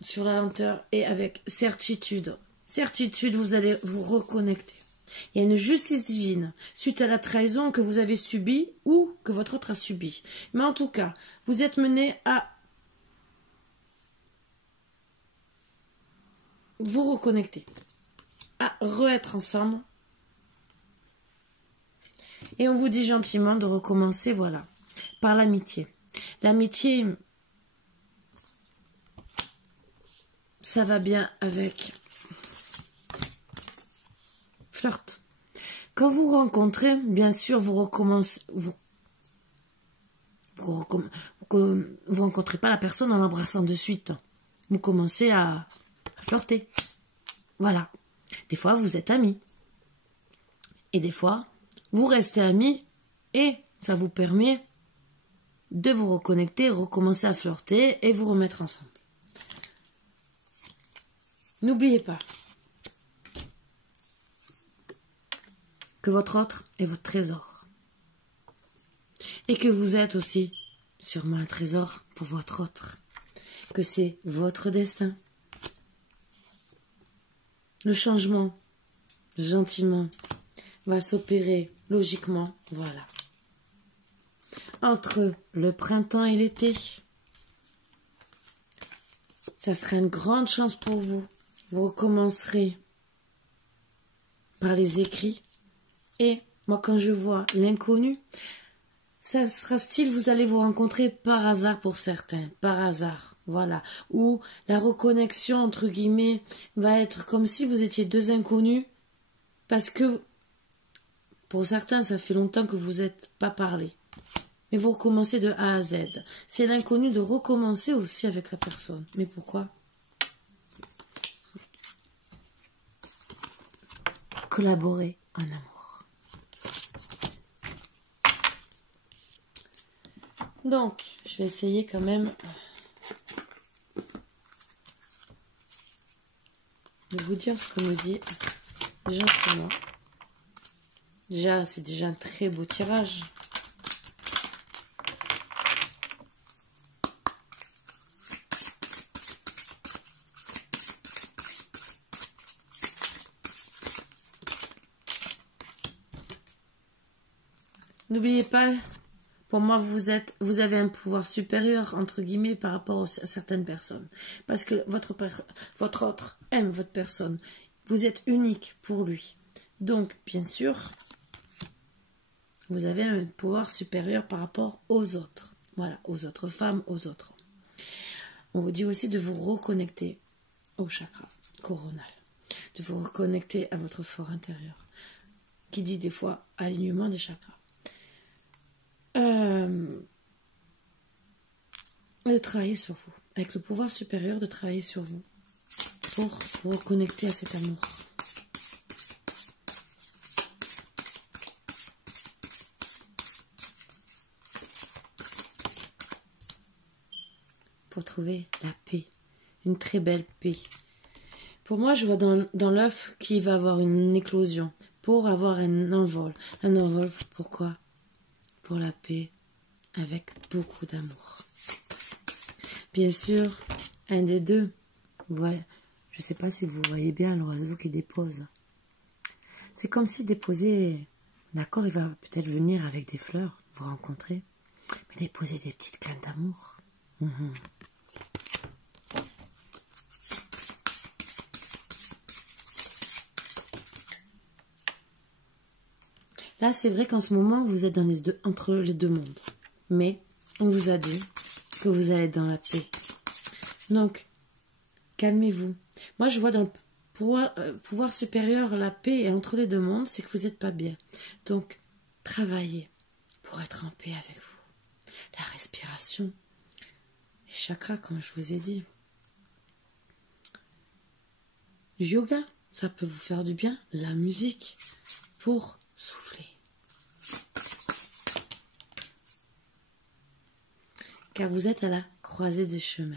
sur la lenteur et avec certitude. Certitude, vous allez vous reconnecter. Il y a une justice divine suite à la trahison que vous avez subie ou que votre autre a subie. Mais en tout cas, vous êtes mené à vous reconnecter, à re-être ensemble. Et on vous dit gentiment de recommencer, voilà, par l'amitié. L'amitié, ça va bien avec flirt. Quand vous rencontrez, bien sûr, vous recommencez, vous rencontrez pas la personne en l'embrassant de suite. Vous commencez à flirter. Voilà. Des fois, vous êtes amis. Et des fois, vous restez amis et ça vous permet de vous reconnecter, recommencer à flirter et vous remettre ensemble. N'oubliez pas que votre autre est votre trésor. Et que vous êtes aussi sûrement un trésor pour votre autre. Que c'est votre destin. Le changement, gentiment, va s'opérer logiquement, voilà. Entre le printemps et l'été, ça sera une grande chance pour vous. Vous recommencerez par les écrits. Et moi, quand je vois l'inconnu, ça sera style, vous allez vous rencontrer par hasard pour certains, par hasard, voilà. Ou la reconnexion, entre guillemets, va être comme si vous étiez deux inconnus, parce que, pour certains, ça fait longtemps que vous n'êtes pas parlé. Mais vous recommencez de A à Z. C'est l'inconnu de recommencer aussi avec la personne. Mais pourquoi? Collaborer en amour. Donc, je vais essayer quand même de vous dire ce qu'on me dit gentiment. Déjà, c'est déjà un très beau tirage. N'oubliez pas, pour moi, vous avez un pouvoir supérieur, entre guillemets, par rapport à certaines personnes. Parce que votre autre aime votre personne. Vous êtes unique pour lui. Donc, bien sûr, vous avez un pouvoir supérieur par rapport aux autres. Voilà, aux autres femmes, aux autres hommes. On vous dit aussi de vous reconnecter au chakra coronal. De vous reconnecter à votre fort intérieur. Qui dit des fois alignement des chakras. De travailler sur vous, avec le pouvoir supérieur de travailler sur vous, pour vous reconnecter à cet amour. Pour trouver la paix, une très belle paix. Pour moi, je vois dans l'œuf qui va avoir une éclosion, pour avoir un envol. Un envol, pourquoi? Pour la paix, avec beaucoup d'amour. Bien sûr, un des deux, ouais, je ne sais pas si vous voyez bien l'oiseau qui dépose. C'est comme si déposer, d'accord, il va peut-être venir avec des fleurs, vous rencontrer, mais déposer des petites graines d'amour. Là, c'est vrai qu'en ce moment, vous êtes entre les deux mondes. Mais on vous a dit que vous allez être dans la paix. Donc, calmez-vous. Moi, je vois dans le pouvoir supérieur, la paix et entre les deux mondes, c'est que vous n'êtes pas bien. Donc, travaillez pour être en paix avec vous. La respiration, les chakras, comme je vous ai dit. Le yoga, ça peut vous faire du bien. La musique, pour souffler. Car vous êtes à la croisée des chemins.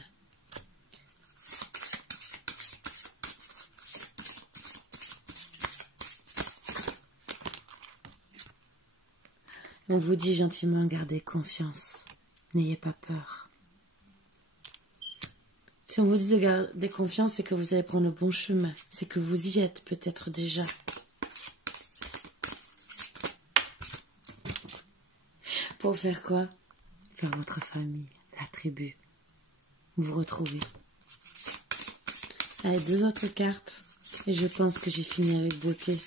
On vous dit gentiment, gardez confiance. N'ayez pas peur. Si on vous dit de garder confiance, c'est que vous allez prendre le bon chemin. C'est que vous y êtes peut-être déjà. Pour faire quoi? Faire votre famille, la tribu. Vous retrouvez. Allez, 2 autres cartes. Et je pense que j'ai fini avec beauté.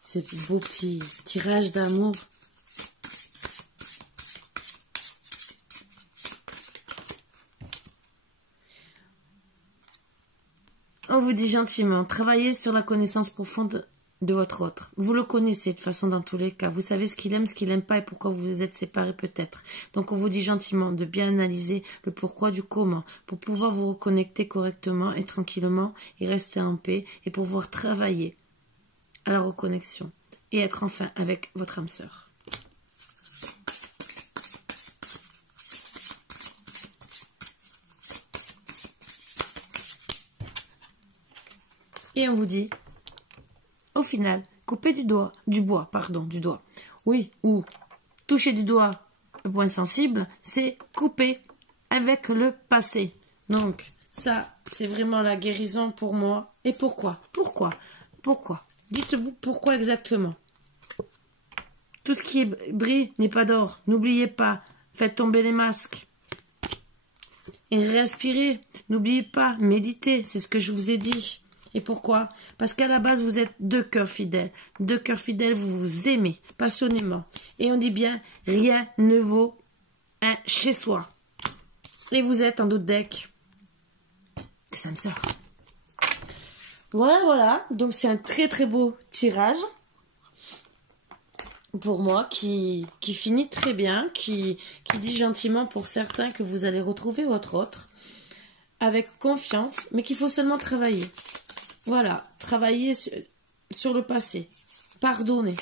Ce beau petit tirage d'amour. On vous dit gentiment, travaillez sur la connaissance profonde de votre autre. Vous le connaissez de toute façon dans tous les cas. Vous savez ce qu'il aime, ce qu'il n'aime pas et pourquoi vous vous êtes séparés peut-être. Donc on vous dit gentiment de bien analyser le pourquoi du comment pour pouvoir vous reconnecter correctement et tranquillement et rester en paix et pouvoir travailler à la reconnexion et être enfin avec votre âme sœur. Et on vous dit, au final, couper du doigt. Oui, ou toucher du doigt le point sensible, c'est couper avec le passé. Donc, ça, c'est vraiment la guérison pour moi. Et pourquoi? Pourquoi? Dites-vous pourquoi exactement. Tout ce qui brille n'est pas d'or. N'oubliez pas, faites tomber les masques. Et respirez. N'oubliez pas, méditez, c'est ce que je vous ai dit. Et pourquoi? Parce qu'à la base, vous êtes 2 cœurs fidèles. 2 cœurs fidèles, vous vous aimez passionnément. Et on dit bien, rien ne vaut un chez-soi. Et vous êtes en d'autres decks. Des âmes sœurs. Voilà. Donc c'est un très très beau tirage. Pour moi, qui finit très bien. Qui dit gentiment pour certains que vous allez retrouver votre autre. Avec confiance, mais qu'il faut seulement travailler. Voilà, travailler sur le passé, pardonner.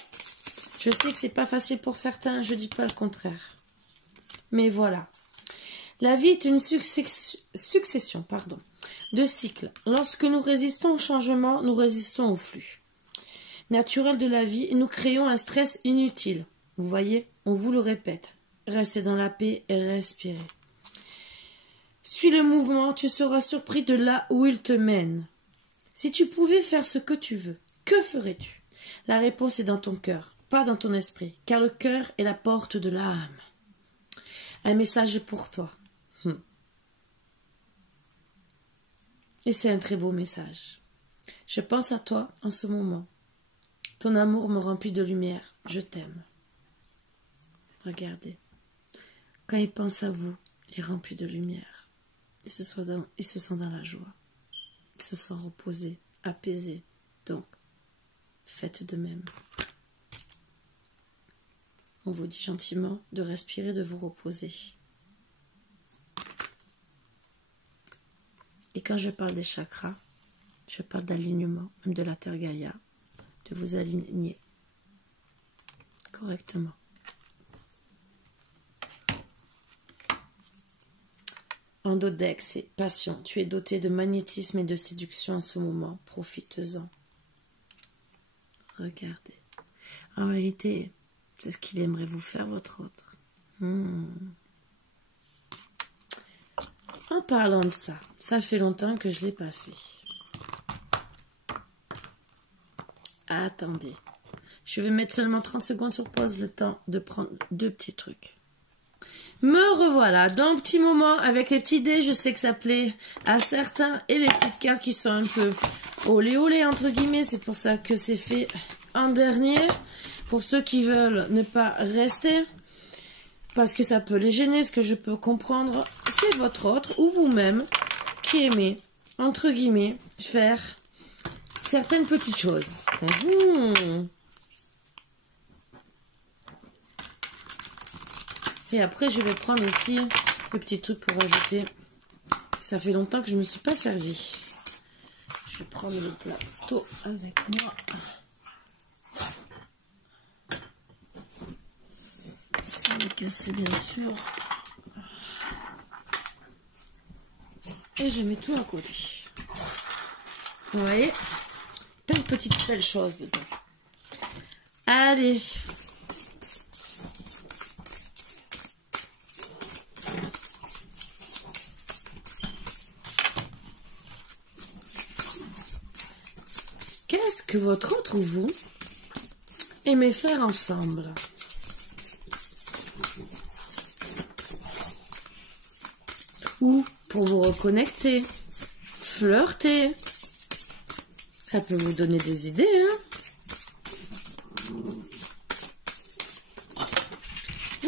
Je sais que c'est pas facile pour certains, je dis pas le contraire. Mais voilà. La vie est une succession de cycles. Lorsque nous résistons au changement, nous résistons au flux naturel de la vie et nous créons un stress inutile. Vous voyez, on vous le répète. Restez dans la paix et respirez. Suis le mouvement, tu seras surpris de là où il te mène. Si tu pouvais faire ce que tu veux, que ferais-tu? La réponse est dans ton cœur, pas dans ton esprit, car le cœur est la porte de l'âme. Un message pour toi. Et c'est un très beau message. Je pense à toi en ce moment. Ton amour me remplit de lumière. Je t'aime. Regardez. Quand il pense à vous, il est rempli de lumière. Ils se sont dans la joie. Ils se sont reposés, apaisés. Donc, faites de même. On vous dit gentiment de respirer, de vous reposer. Et quand je parle des chakras, je parle d'alignement, même de la Terre Gaïa, de vous aligner correctement. Endodeck, c'est passion. Tu es doté de magnétisme et de séduction en ce moment. Profite-en. Regardez. En vérité, c'est ce qu'il aimerait vous faire, votre autre. En parlant de ça, ça fait longtemps que je ne l'ai pas fait. Attendez. Je vais mettre seulement 30 secondes sur pause, le temps de prendre 2 petits trucs. Me revoilà dans un petit moment avec les petits dés. Je sais que ça plaît à certains. Et les petites cartes qui sont un peu olé olé entre guillemets. C'est pour ça que c'est fait en dernier. Pour ceux qui veulent ne pas rester. parce que ça peut les gêner, ce que je peux comprendre, c'est votre autre ou vous-même qui aimez, entre guillemets, faire certaines petites choses. Et après, je vais prendre aussi le petit truc pour ajouter. Ça fait longtemps que je ne me suis pas servi. Je vais prendre le plateau avec moi. Sans le casser, bien sûr. Et je mets tout à côté. Vous voyez, plein de petites belles choses dedans. Allez. Qu'est-ce que votre autre ou vous aimez faire ensemble? Ou pour vous reconnecter, flirter. Ça peut vous donner des idées, hein?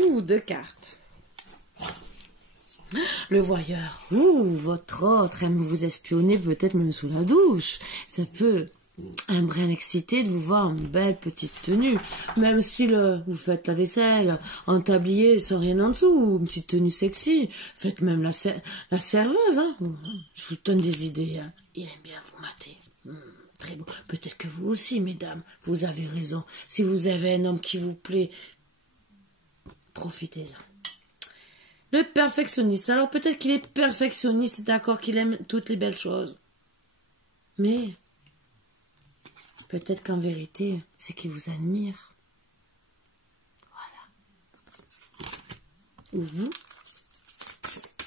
Ou deux cartes. Le voyeur. Ouh, votre autre aime vous espionner, peut-être même sous la douche. Ça peut un brin excité de vous voir en belle petite tenue. Même si vous faites la vaisselle en tablier sans rien en dessous, ou une petite tenue sexy. Faites même la serveuse, hein. Je vous donne des idées, hein. Il aime bien vous mater. Très beau. Peut-être que vous aussi, mesdames, vous avez raison. Si vous avez un homme qui vous plaît, profitez-en. Le perfectionniste. Alors peut-être qu'il est perfectionniste, d'accord, qu'il aime toutes les belles choses. Mais peut-être qu'en vérité, c'est qu'il vous admire. Voilà. Ou vous?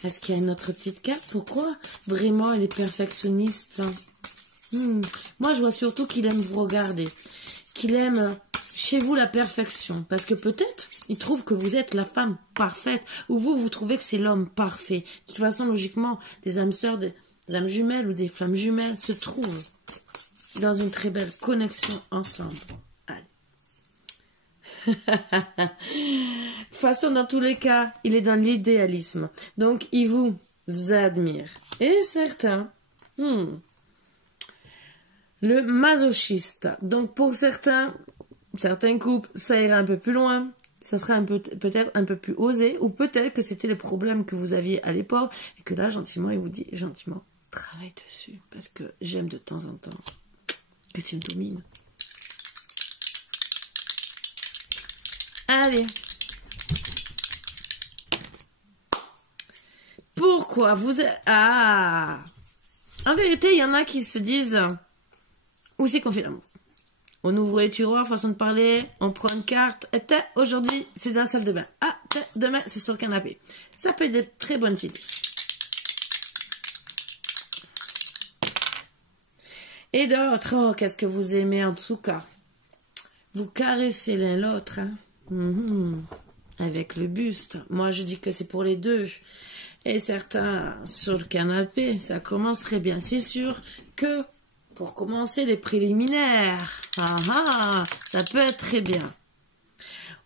Est-ce qu'il y a une autre petite carte? Pourquoi vraiment il est perfectionniste? Moi, je vois surtout qu'il aime vous regarder. Qu'il aime chez vous la perfection. Parce que peut-être, il trouve que vous êtes la femme parfaite. Ou vous trouvez que c'est l'homme parfait. De toute façon, logiquement, des âmes sœurs, des âmes jumelles ou des flammes jumelles se trouvent dans une très belle connexion ensemble. Allez. De toute façon, dans tous les cas, il est dans l'idéalisme. Donc, il vous admire. Et certains, le masochiste. Donc, pour certains couples, ça ira un peu plus loin. Ça sera peut-être un peu plus osé. Ou peut-être que c'était le problème que vous aviez à l'époque. Et que là, gentiment, il vous dit, gentiment, travaille dessus. Parce que j'aime de temps en temps que tu me domines. Allez. Pourquoi vous... Ah! En vérité, il y en a qui se disent... Où c'est qu'on fait l'amour? On ouvre les tiroirs, façon de parler, on prend une carte. Et aujourd'hui, c'est dans la salle de bain. Ah, demain, c'est sur le canapé. Ça peut être des très bonnes idées. Et d'autres, oh, qu'est-ce que vous aimez en tout cas? Vous caressez l'un l'autre, hein? Avec le buste. Moi, je dis que c'est pour les deux. Et certains, sur le canapé, ça commencerait bien. C'est sûr que, pour commencer, les préliminaires, ça peut être très bien.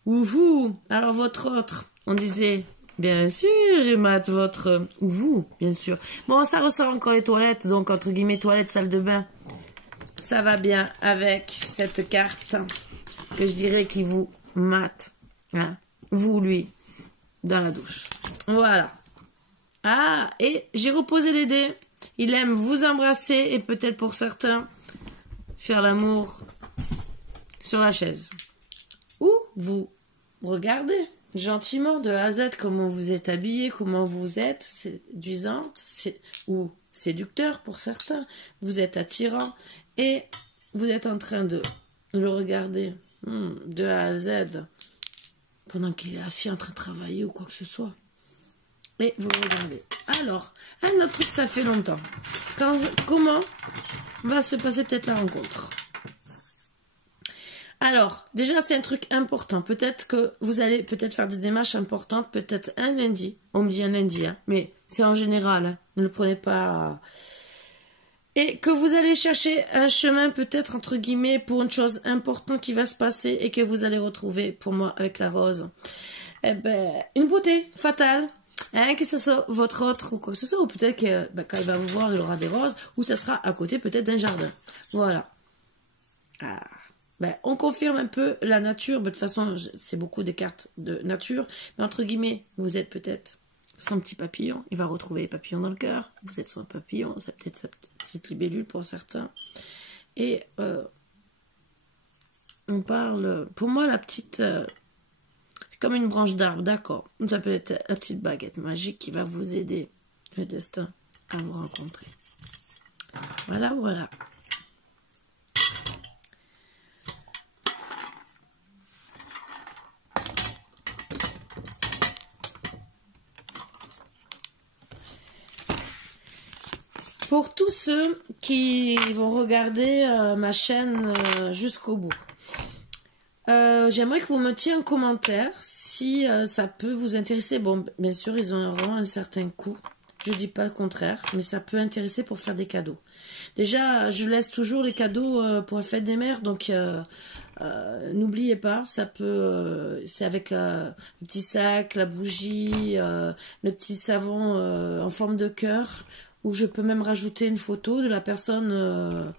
Ou vous, alors votre autre, on disait, bien sûr, il mate votre, ou vous, bien sûr. Bon, ça ressort encore les toilettes, donc entre guillemets, toilettes, salle de bain. Ça va bien avec cette carte que je dirais qui vous mate. Hein? Vous, lui, dans la douche. Voilà. Ah, et j'ai reposé les dés. Il aime vous embrasser et peut-être pour certains faire l'amour sur la chaise. Ou vous regardez gentiment de A à Z comment vous êtes habillé, comment vous êtes séduisante ou séducteur pour certains. Vous êtes attirant et vous êtes en train de le regarder de A à Z pendant qu'il est assis en train de travailler ou quoi que ce soit. Et vous regardez. Alors, un autre truc, ça fait longtemps. Comment va se passer peut-être la rencontre? Alors, déjà, c'est un truc important. Peut-être que vous allez peut-être faire des démarches importantes, peut-être un lundi. On me dit un lundi, hein, mais c'est en général. Hein, ne le prenez pas... Et que vous allez chercher un chemin peut-être, entre guillemets, pour une chose importante qui va se passer et que vous allez retrouver, pour moi, avec la rose. eh ben, une beauté fatale. Hein, que ce soit votre autre ou quoi que ce soit, ou peut-être que quand il va vous voir, il aura des roses, ou ça sera à côté peut-être d'un jardin. Voilà. Ah. On confirme un peu la nature. De toute façon, c'est beaucoup des cartes de nature. Mais entre guillemets, vous êtes peut-être son petit papillon. Il va retrouver les papillons dans le cœur. Vous êtes son papillon. C'est peut-être sa petite libellule pour certains. Et on parle... Pour moi, la petite... c'est comme une branche d'arbre, d'accord. Ça peut être la petite baguette magique qui va vous aider, le destin, à vous rencontrer. Voilà, voilà. Pour tous ceux qui vont regarder ma chaîne jusqu'au bout, j'aimerais que vous mettiez un commentaire si ça peut vous intéresser. Bon, bien sûr, ils auront un certain coût. Je dis pas le contraire, mais ça peut intéresser pour faire des cadeaux. Déjà, je laisse toujours les cadeaux pour la fête des mères, donc n'oubliez pas, ça peut, c'est avec le petit sac, la bougie, le petit savon en forme de cœur, où je peux même rajouter une photo de la personne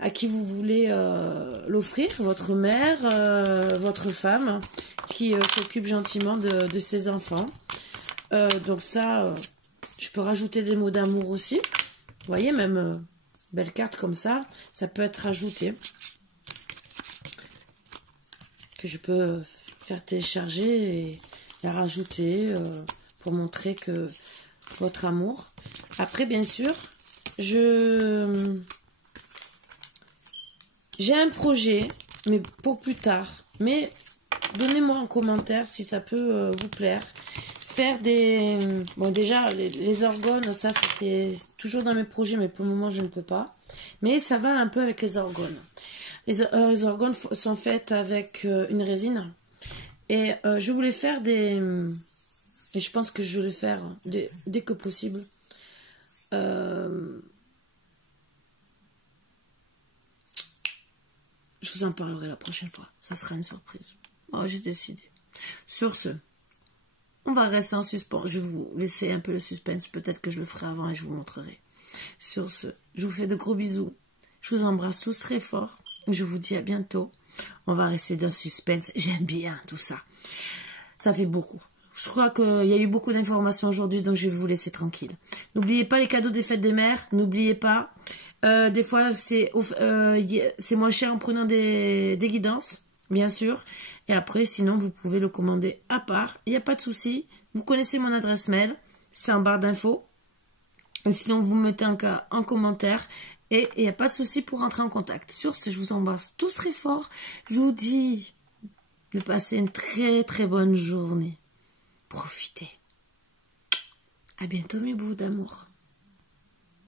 à qui vous voulez l'offrir, votre mère, votre femme, qui s'occupe gentiment de ses enfants. Donc ça, je peux rajouter des mots d'amour aussi. Vous voyez, même belle carte comme ça peut être rajouté. Que je peux faire télécharger et la rajouter pour montrer que votre amour. Après, bien sûr, j'ai un projet, mais pour plus tard. Mais donnez-moi en commentaire si ça peut vous plaire. Faire des... Bon, déjà, les orgones, ça, c'était toujours dans mes projets, mais pour le moment, je ne peux pas. Mais ça va un peu avec les orgones. Les orgones sont faites avec une résine. Et je voulais faire des... Et je pense que je vais le faire dès que possible. Je vous en parlerai la prochaine fois. Ça sera une surprise. Oh, j'ai décidé. Sur ce, on va rester en suspens. Je vais vous laisser un peu le suspense. Peut-être que je le ferai avant et je vous montrerai. Sur ce, je vous fais de gros bisous. Je vous embrasse tous très fort. Je vous dis à bientôt. On va rester dans le suspense. J'aime bien tout ça. Ça fait beaucoup. Je crois qu'il y a eu beaucoup d'informations aujourd'hui, donc je vais vous laisser tranquille. N'oubliez pas les cadeaux des fêtes des mères. N'oubliez pas. Des fois, c'est moins cher en prenant des guidances, bien sûr. Et après, sinon, vous pouvez le commander à part. Il n'y a pas de souci. Vous connaissez mon adresse mail. C'est en barre d'infos. Et sinon, vous me mettez en commentaire. Et il n'y a pas de souci pour rentrer en contact. Sur ce, je vous embrasse tous très fort. Je vous dis de passer une très très bonne journée. Profitez. À bientôt mes bouts d'amour.